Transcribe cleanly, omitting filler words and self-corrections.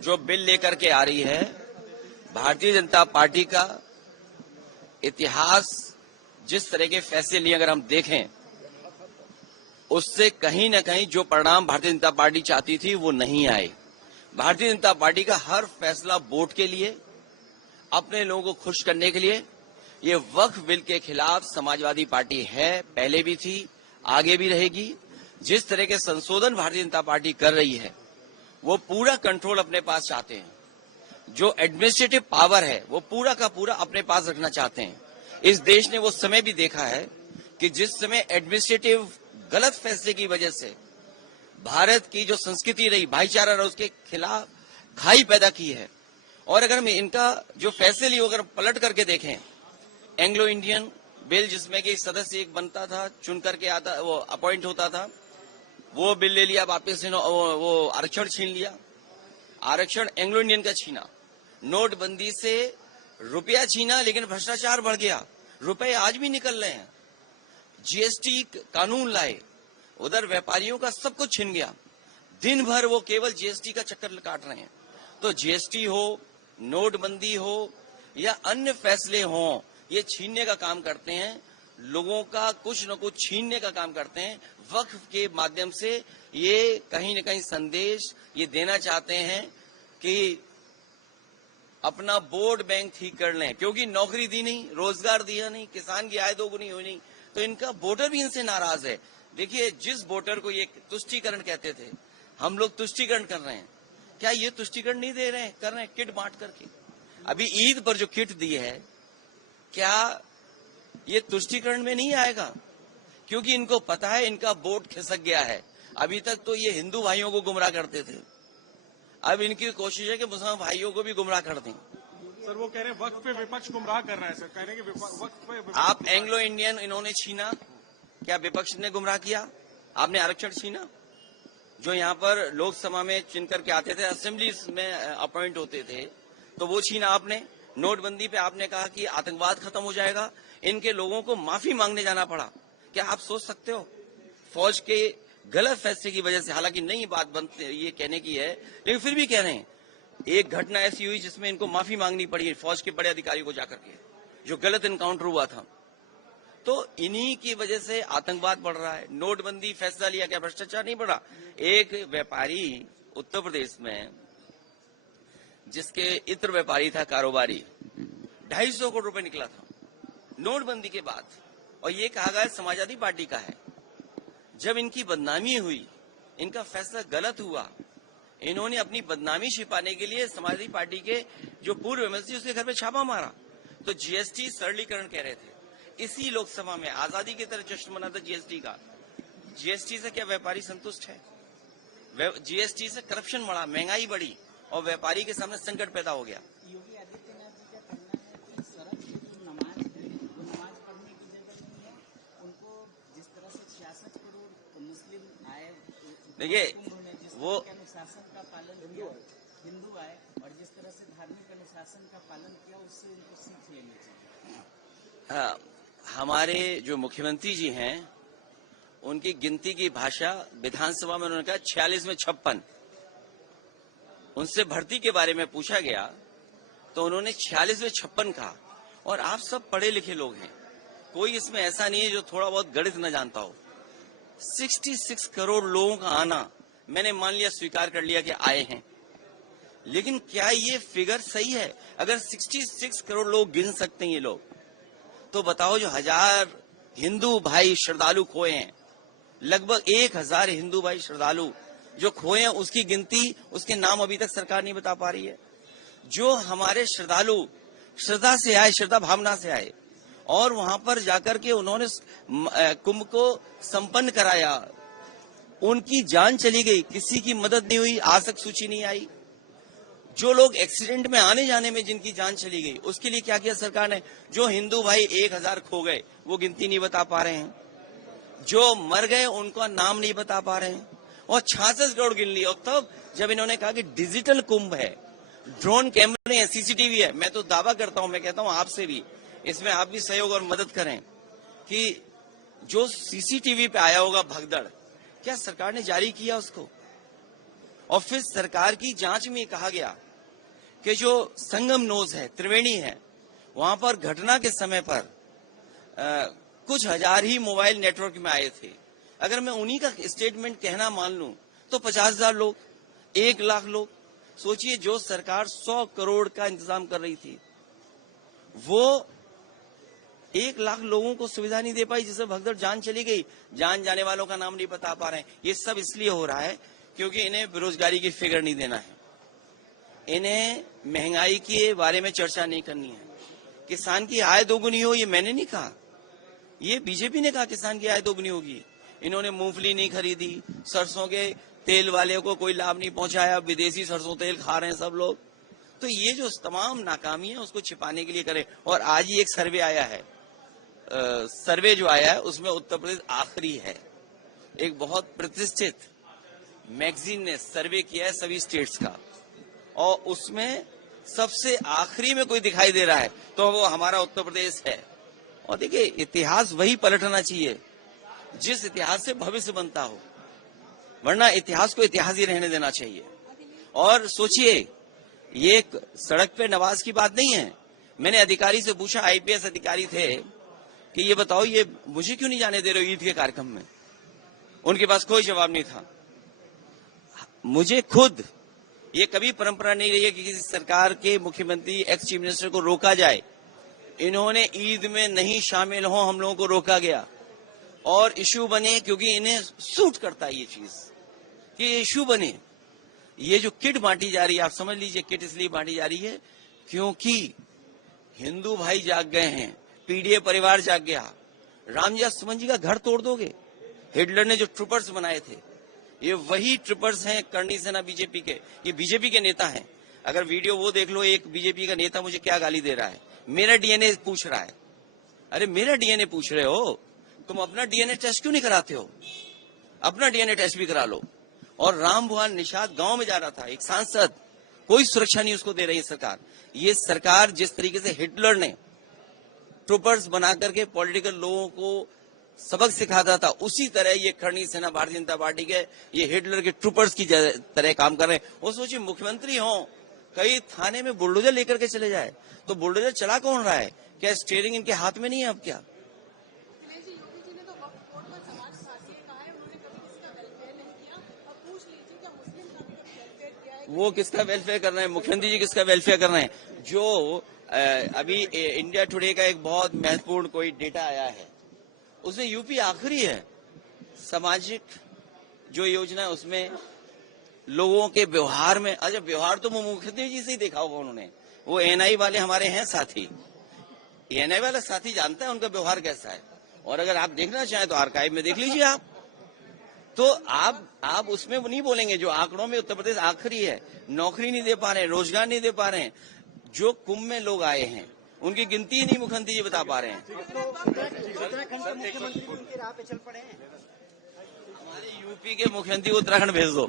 जो बिल लेकर के आ रही है, भारतीय जनता पार्टी का इतिहास जिस तरह के फैसले लिए अगर हम देखें, उससे कहीं न कहीं जो परिणाम भारतीय जनता पार्टी चाहती थी वो नहीं आए। भारतीय जनता पार्टी का हर फैसला वोट के लिए, अपने लोगों को खुश करने के लिए। ये वक्फ बिल के खिलाफ समाजवादी पार्टी है, पहले भी थी, आगे भी रहेगी। जिस तरह के संशोधन भारतीय जनता पार्टी कर रही है, वो पूरा कंट्रोल अपने पास चाहते हैं। जो एडमिनिस्ट्रेटिव पावर है वो पूरा का पूरा अपने पास रखना चाहते हैं। इस देश ने वो समय भी देखा है कि जिस समय एडमिनिस्ट्रेटिव गलत फैसले की वजह से भारत की जो संस्कृति रही, भाईचारा रहा, उसके खिलाफ खाई पैदा की है। और अगर हम इनका जो फैसले लिए अगर पलट करके देखें, एंग्लो इंडियन बिल जिसमें कि सदस्य एक बनता था, चुन करके आता, वो अपॉइंट होता था, वो बिल ले लिया वापस, वो आरक्षण छीन लिया। आरक्षण एंग्लो इंडियन का छीना। नोटबंदी से रुपया छीना, लेकिन भ्रष्टाचार बढ़ गया, रुपए आज भी निकल रहे हैं। जीएसटी कानून लाए, उधर व्यापारियों का सब कुछ छिन गया। दिन भर वो केवल जीएसटी का चक्कर काट रहे हैं। तो जीएसटी हो, नोटबंदी हो या अन्य फैसले हों, ये छीनने का काम करते हैं, लोगों का कुछ न कुछ छीनने का काम करते हैं। वक्फ के माध्यम से ये कहीं न कहीं संदेश ये देना चाहते हैं कि अपना वोट बैंक ठीक कर लें, क्योंकि नौकरी दी नहीं, रोजगार दिया नहीं, किसान की आय दोगुनी हुई नहीं, तो इनका वोटर भी इनसे नाराज है। देखिए, जिस वोटर को ये तुष्टीकरण कहते थे, हम लोग तुष्टीकरण कर रहे हैं, क्या ये तुष्टीकरण नहीं दे रहे हैं, कर रहे हैं किट बांट करके। अभी ईद पर जो किट दी है, क्या ये तुष्टीकरण में नहीं आएगा? क्योंकि इनको पता है इनका वोट खिसक गया है। अभी तक तो ये हिंदू भाइयों को गुमराह करते थे, अब इनकी कोशिश है कि मुसलमान भाइयों को भी गुमराह कर दें। सर, वो कह रहे हैं वक्फ पे विपक्ष गुमराह कर रहा है। सर कह रहे हैं कि वक्फ पे आप एंग्लो इंडियन इन्होंने छीना, क्या विपक्ष ने गुमराह किया? आपने आरक्षण छीना, जो यहाँ पर लोकसभा में चुन करके आते थे, असेंबली में अपॉइंट होते थे, तो वो छीना आपने। नोटबंदी पे आपने कहा कि आतंकवाद खत्म हो जाएगा, इनके लोगों को माफी मांगने जाना पड़ा। क्या आप सोच सकते हो? फौज के गलत फैसले की वजह से, हालांकि नई बात बनती ये कहने की है, लेकिन फिर भी कह रहे हैं, एक घटना ऐसी हुई जिसमें इनको माफी मांगनी पड़ी फौज के बड़े अधिकारी को जाकर के, जो गलत एनकाउंटर हुआ था। तो इन्हीं की वजह से आतंकवाद बढ़ रहा है। नोटबंदी फैसला लिया, क्या भ्रष्टाचार नहीं बढ़ा? एक व्यापारी उत्तर प्रदेश में, जिसके इत्र व्यापारी था, कारोबारी, 250 करोड़ रुपए निकला था नोटबंदी के बाद, और ये कहा गया समाजवादी पार्टी का है। जब इनकी बदनामी हुई, इनका फैसला गलत हुआ, इन्होंने अपनी बदनामी छिपाने के लिए समाजवादी पार्टी के जो पूर्व एमएलसी उसके घर पे छापा मारा। तो जीएसटी सरलीकरण कह रहे थे, इसी लोकसभा में आजादी की तरह जश्न मना था जीएसटी का। जीएसटी से क्या व्यापारी संतुष्ट है? जीएसटी से करप्शन बढ़ा, महंगाई बढ़ी, और व्यापारी के सामने संकट पैदा हो गया। योगी आदित्यनाथ जी का कहना है कि शरद की जो नमाज है वो नमाज पढ़ने की जगह नहीं है। उनको जिस तरह से 66 करोड़ मुस्लिम आए, देखिए वो अनुशासन का पालन किया, हिंदू आए, और जिस तरह से धार्मिक अनुशासन का पालन किया, उससे उनको सीख लेनी चाहिए। हाँ, हमारे जो मुख्यमंत्री जी हैं, उनकी गिनती की भाषा विधानसभा में उन्होंने कहा 46 में 56। उनसे भर्ती के बारे में पूछा गया तो उन्होंने 46 में 56 कहा। और आप सब पढ़े लिखे लोग हैं, कोई इसमें ऐसा नहीं है जो थोड़ा बहुत गणित न जानता हो। 66 करोड़ लोगों का आना, मैंने मान लिया, स्वीकार कर लिया कि आए हैं, लेकिन क्या ये फिगर सही है? अगर 66 करोड़ लोग गिन सकते हैं ये लोग, तो बताओ जो 1000 हिंदू भाई श्रद्धालु खोए हैं, लगभग 1000 हिंदू भाई श्रद्धालु जो खोए हैं, उसकी गिनती, उसके नाम अभी तक सरकार नहीं बता पा रही है। जो हमारे श्रद्धालु श्रद्धा से आए, श्रद्धा भावना से आए, और वहां पर जाकर के उन्होंने कुंभ को संपन्न कराया, उनकी जान चली गई, किसी की मदद नहीं हुई, आज तक सूची नहीं आई। जो लोग एक्सीडेंट में आने जाने में जिनकी जान चली गई, उसके लिए क्या किया सरकार ने? जो हिंदू भाई 1000 खो गए, वो गिनती नहीं बता पा रहे हैं। जो मर गए उनका नाम नहीं बता पा रहे हैं, और 66 करोड़ गिन ली। और तब जब इन्होंने कहा कि डिजिटल कुंभ है, ड्रोन कैमरे हैं, सीसीटीवी है, मैं तो दावा करता हूं, मैं कहता हूं आपसे भी, इसमें आप भी सहयोग और मदद करें कि जो सीसीटीवी पे आया होगा भगदड़, क्या सरकार ने जारी किया उसको? और फिर सरकार की जांच में कहा गया कि जो संगम नोज है, त्रिवेणी है, वहां पर घटना के समय पर कुछ हजार ही मोबाइल नेटवर्क में आए थे। अगर मैं उन्हीं का स्टेटमेंट कहना मान लूं तो 50,000 लोग, 1 लाख लोग। सोचिए, जो सरकार 100 करोड़ का इंतजाम कर रही थी, वो 1 लाख लोगों को सुविधा नहीं दे पाई, जिससे भगदड़ जान चली गई। जान जाने वालों का नाम नहीं बता पा रहे हैं। ये सब इसलिए हो रहा है क्योंकि इन्हें बेरोजगारी की फिक्र नहीं देना है, इन्हें महंगाई के बारे में चर्चा नहीं करनी है। किसान की आय दोगुनी हो, ये मैंने नहीं कहा, ये बीजेपी ने कहा किसान की आय दोगुनी होगी। इन्होंने मूंगफली नहीं खरीदी, सरसों के तेल वाले को कोई लाभ नहीं पहुंचाया, विदेशी सरसों तेल खा रहे हैं सब लोग। तो ये जो तमाम नाकामी है उसको छिपाने के लिए करें। और आज ही एक सर्वे आया है, सर्वे जो आया है उसमें उत्तर प्रदेश आखिरी है। एक बहुत प्रतिष्ठित मैगजीन ने सर्वे किया है सभी स्टेट्स का, और उसमें सबसे आखिरी में कोई दिखाई दे रहा है तो वो हमारा उत्तर प्रदेश है। और देखिए, इतिहास वही पलटना चाहिए जिस इतिहास से भविष्य बनता हो, वरना इतिहास को इतिहास ही रहने देना चाहिए। और सोचिए, ये एक सड़क पे नवाज की बात नहीं है। मैंने अधिकारी से पूछा, आईपीएस अधिकारी थे, कि ये बताओ, ये मुझे क्यों नहीं जाने दे रहे हो ईद के कार्यक्रम में? उनके पास कोई जवाब नहीं था। मुझे खुद ये कभी परंपरा नहीं रही है कि किसी सरकार के मुख्यमंत्री, एक्स चीफ मिनिस्टर को रोका जाए। इन्होंने ईद में नहीं शामिल हो, हम लोगों को रोका गया और इश्यू बने, क्योंकि इन्हें सूट करता है ये चीज कि ये इश्यू बने। ये जो किट बांटी जा रही है, आप समझ लीजिए, किट इसलिए बांटी जा रही है क्योंकि हिंदू भाई जाग गए हैं, पीडीए परिवार जाग गया। रामजी सुमन जी का घर तोड़ दोगे? हिटलर ने जो ट्रूपर्स बनाए थे, ये वही ट्रूपर्स हैं करनी सेना बीजेपी के, ये बीजेपी के नेता हैं। अगर वीडियो वो देख लो, एक बीजेपी का नेता मुझे क्या गाली दे रहा है, मेरा डीएनए पूछ रहा है। अरे मेरा डीएनए पूछ रहे हो, तुम अपना डीएनए टेस्ट क्यों नहीं कराते हो? अपना डीएनए टेस्ट भी करा लो। और राम भुआन निषाद गांव में जा रहा था, एक सांसद, कोई सुरक्षा नहीं उसको दे रही सरकार। ये सरकार जिस तरीके से हिटलर ने ट्रूपर्स बना करके पॉलिटिकल लोगों को सबक सिखाता था, उसी तरह ये करनी सेना भारतीय जनता पार्टी के ये हिटलर के ट्रूपर्स की तरह काम कर रहे हैं। वो सोचिए, मुख्यमंत्री हो, कई थाने में बुलडोजर लेकर के चले जाए, तो बुलडोजर चला कौन रहा है? क्या स्टीयरिंग इनके हाथ में नहीं है अब क्या? वो किसका वेलफेयर कर रहे हैं? मुख्यमंत्री जी किसका वेलफेयर कर रहे हैं? जो अभी इंडिया टुडे का एक बहुत महत्वपूर्ण कोई डेटा आया है, उसमें यूपी आखिरी है सामाजिक जो योजना है उसमें, लोगों के व्यवहार में। अच्छा, व्यवहार तो मुख्यमंत्री जी से ही देखा होगा उन्होंने। वो एएनआई वाले हमारे हैं साथी, एएनआई वाला साथी जानता है उनका व्यवहार कैसा है। और अगर आप देखना चाहें तो आर्काइव में देख लीजिए आप। तो आप उसमें वो नहीं बोलेंगे, जो आंकड़ों में उत्तर प्रदेश आखिरी है, नौकरी नहीं दे पा रहे हैं, रोजगार नहीं दे पा रहे हैं। जो कुंभ में लोग आए हैं उनकी गिनती ही नहीं मुख्यमंत्री जी बता पा रहे हैं। उत्तराखंड के मुख्यमंत्री उनके राह पे चल पड़े हैं। हमारे यूपी के मुख्यमंत्री को उत्तराखंड भेज दो।